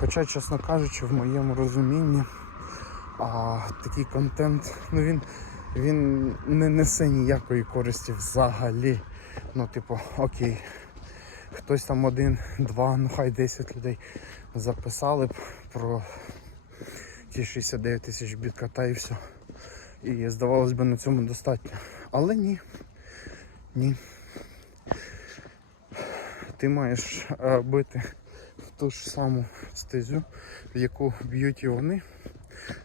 Хоча, чесно кажучи, в моєму розумінні а, такий контент, ну він, він не несе ніякої користі взагалі. Ну, типу, окей. Хтось там один, два, ну хай 10 людей записали б про ті 69 тисяч бідката і все. І здавалось би на цьому достатньо. Але ні. Ні. Ти маєш е, бити ту ж саму стезю, в яку б'ють і вони,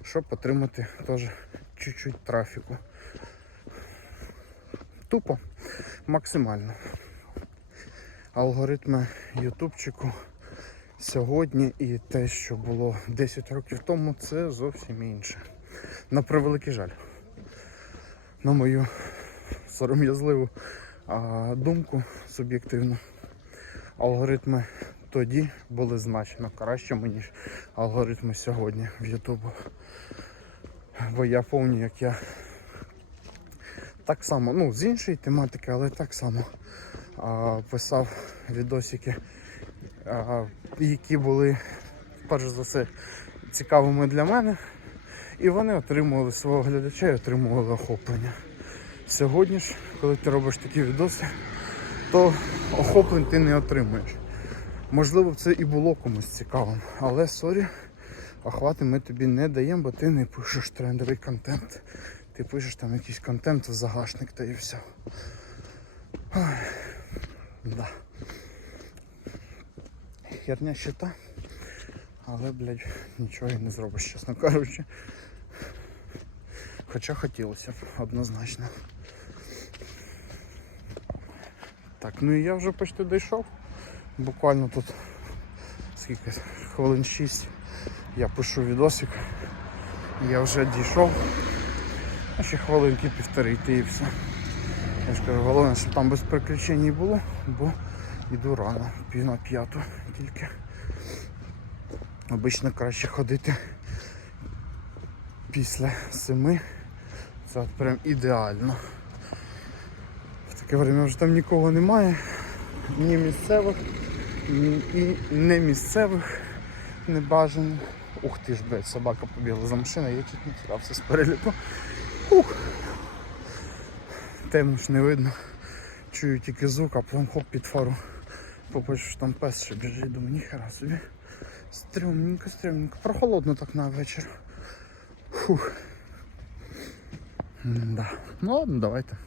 щоб отримати теж чуть-чуть трафіку. Тупо, максимально. Алгоритми ютубчику сьогодні і те, що було 10 років тому, це зовсім інше. На превеликий жаль. На мою сором'язливу думку суб'єктивно, алгоритми тоді були значно кращими, ніж алгоритми сьогодні в Ютубу. Бо я пам'ятаю, як я так само, ну, з іншої тематики, але так само а, писав відосики, а, які були, перш за все, цікавими для мене. І вони отримували свого глядача і отримували охоплення. Сьогодні ж, коли ти робиш такі відоси, то охоплень ти не отримуєш. Можливо, це і було комусь цікавим, але сорі, охвати ми тобі не даємо, бо ти не пишеш трендовий контент. Ти пишеш там якийсь контент в загашник та і все. Да. Херня щита. Але, блядь, нічого і не зробиш, чесно кажучи. Хоча хотілося б однозначно. Так, ну і я вже почти дійшов. Буквально тут скільки хвилин 6 я пишу відосик. Я вже дійшов. А ще хвилинки півтори йти і все. Я ж кажу, головне, щоб там без приключень було, бо йду рано, пів на п'яту тільки. Обично краще ходити після семи. Це от прям ідеально. В таке время вже там нікого немає. Ні місцевих, і не місцевих не бажано. Ух ти ж, блядь, собака побігла за машиною, я чуть не втрався з переліку. Ух. Темно ж не видно. Чую тільки звук, а потім хоп під фару. Побачу, що там пес ще біжить, думаю, ніхера собі. Стрьомненько, стрьомненько. Прохолодно так на вечір. Фух. Да. Ну ладно, давайте.